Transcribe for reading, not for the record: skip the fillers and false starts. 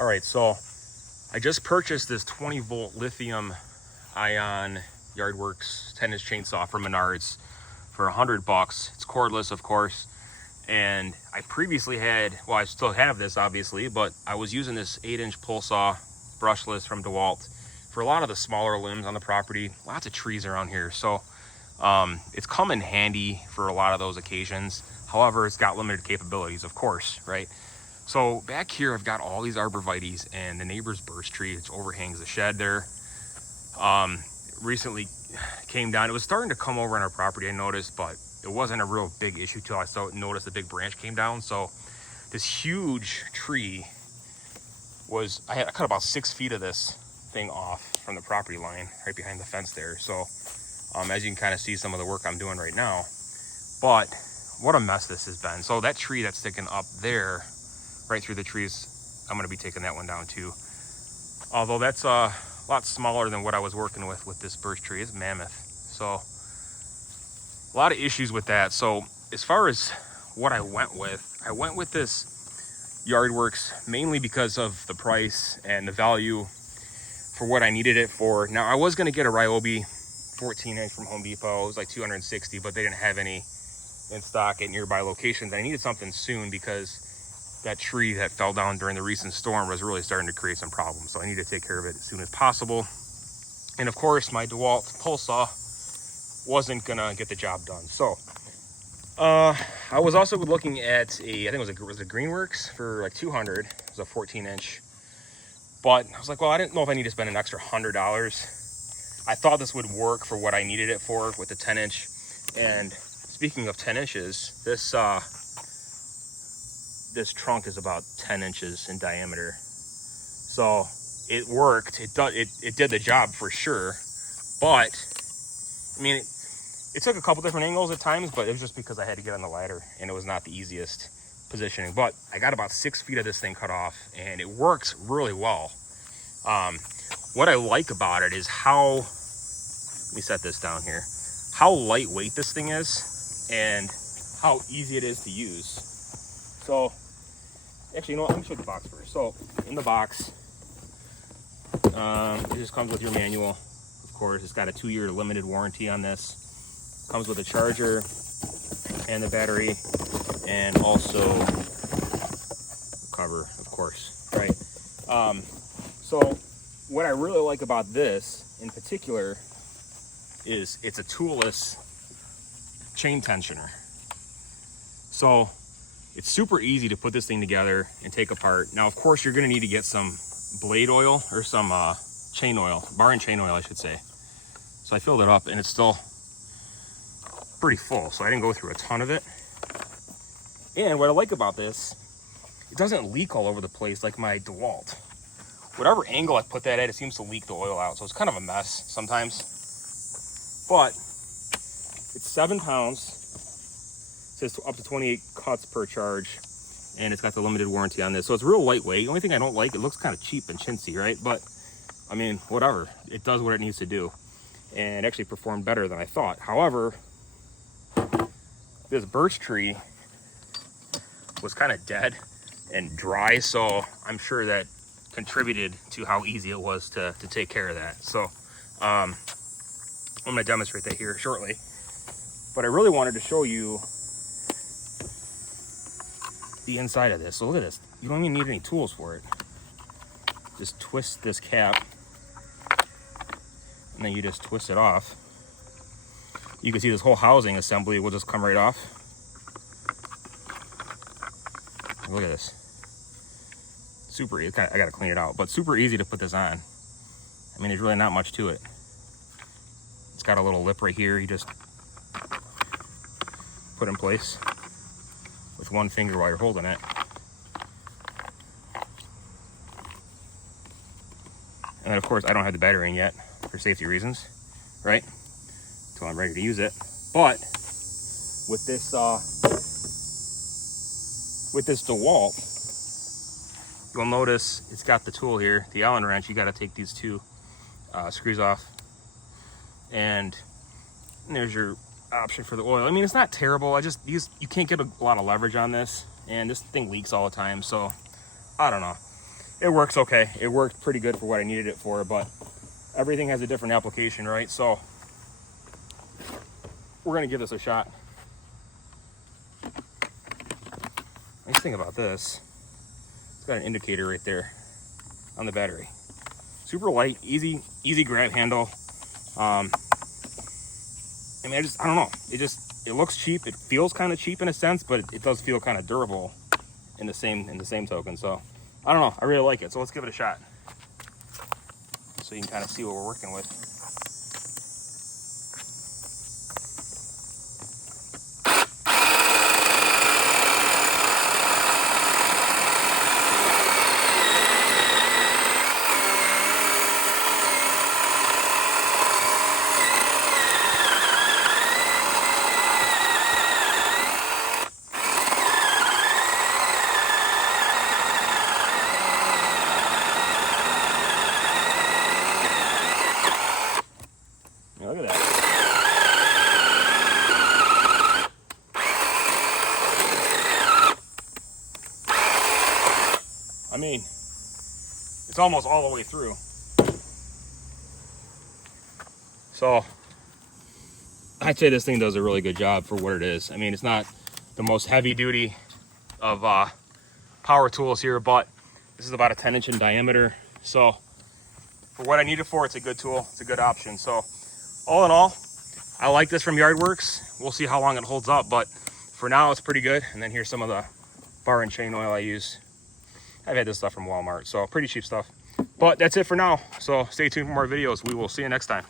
All right, so I just purchased this 20-volt lithium ion Yardworks 10-inch chainsaw from Menards for $100. It's cordless, of course. And I previously had, well, I still have this obviously, but I was using this 8-inch pull saw, brushless from DeWalt, for a lot of the smaller limbs on the property. Lots of trees around here, so it's come in handy for a lot of those occasions. However, it's got limited capabilities, of course, right? So back here, I've got all these arborvitaes and the neighbor's birch tree, which overhangs the shed there. Recently came down. It was starting to come over on our property, I noticed, but it wasn't a real big issue till I noticed a big branch came down. So this huge tree was, I cut about 6 feet of this thing off from the property line right behind the fence there. So as you can kind of see some of the work I'm doing right now, but what a mess this has been. So that tree that's sticking up there right through the trees, I'm going to be taking that one down too. Although that's a lot smaller than what I was working with this birch tree. It's mammoth. So a lot of issues with that. So as far as what I went with this Yardworks mainly because of the price and the value for what I needed it for. Now I was going to get a Ryobi 14-inch from Home Depot. It was like $260, but they didn't have any in stock at nearby locations. I needed something soon because that tree that fell down during the recent storm was really starting to create some problems. So I need to take care of it as soon as possible. And of course, my DeWalt pull saw wasn't gonna get the job done. So I was also looking at I think it was a Greenworks for like $200. It was a 14-inch. But I was like, well, I didn't know if I need to spend an extra $100. I thought this would work for what I needed it for with the 10-inch. And speaking of 10 inches, this trunk is about 10 inches in diameter. So it worked. It did the job for sure. But I mean, it took a couple different angles at times, but it was just because I had to get on the ladder and it was not the easiest positioning. But I got about 6 feet of this thing cut off and it works really well. What I like about it is how, let me set this down here, how lightweight this thing is and how easy it is to use. So actually, you know what, let me show you the box first. So in the box, it just comes with your manual. Of course, it's got a 2-year limited warranty on this. Comes with a charger and the battery and also a cover, of course, right? So what I really like about this in particular is it's a toolless chain tensioner. So it's super easy to put this thing together and take apart. Now, of course, you're gonna need to get some blade oil or some chain oil, bar and chain oil, I should say. So I filled it up and it's still pretty full, so I didn't go through a ton of it. And what I like about this, it doesn't leak all over the place like my DeWalt. Whatever angle I put that at, it seems to leak the oil out, so it's kind of a mess sometimes. But it's 7 pounds, says up to 28 cuts per charge, and it's got the limited warranty on this, so it's real lightweight. The only thing I don't like, it looks kind of cheap and chintzy, right? But I mean, whatever, it does what it needs to do, and it actually performed better than I thought. However, this birch tree was kind of dead and dry, so I'm sure that contributed to how easy it was to take care of that. So I'm going to demonstrate that here shortly, but I really wanted to show you the inside of this. So look at this, you don't even need any tools for it. Just twist this cap and then you just twist it off. You can see this whole housing assembly will just come right off. Look at this, super easy. I gotta clean it out, but super easy to put this on. I mean, there's really not much to it. It's got a little lip right here, you just put in place with one finger while you're holding it. And then of course, I don't have the battery in yet for safety reasons, right? Until I'm ready to use it. But with this DeWalt, you'll notice it's got the tool here, the Allen wrench. You got to take these 2 screws off, and there's your option for the oil. I mean, it's not terrible. You can't get a lot of leverage on this, and this thing leaks all the time, so I don't know. it works okay. It worked pretty good for what I needed it for, but everything has a different application, right? So we're gonna give this a shot. Nice thing about this, it's got an indicator right there on the battery. Super light, easy grab handle. I mean, I don't know. It looks cheap. It feels kind of cheap in a sense, but it does feel kind of durable in the same token. So I don't know. I really like it. So let's give it a shot, so you can kind of see what we're working with. Look at that. I mean, it's almost all the way through. So I'd say this thing does a really good job for what it is. I mean, it's not the most heavy duty of power tools here, but this is about a 10-inch in diameter. So for what I need it for, it's a good tool. It's a good option. So all in all, I like this from Yardworks. We'll see how long it holds up, but for now it's pretty good. And then here's some of the bar and chain oil I use. I've had this stuff from Walmart, so pretty cheap stuff. But that's it for now. So stay tuned for more videos. We will see you next time.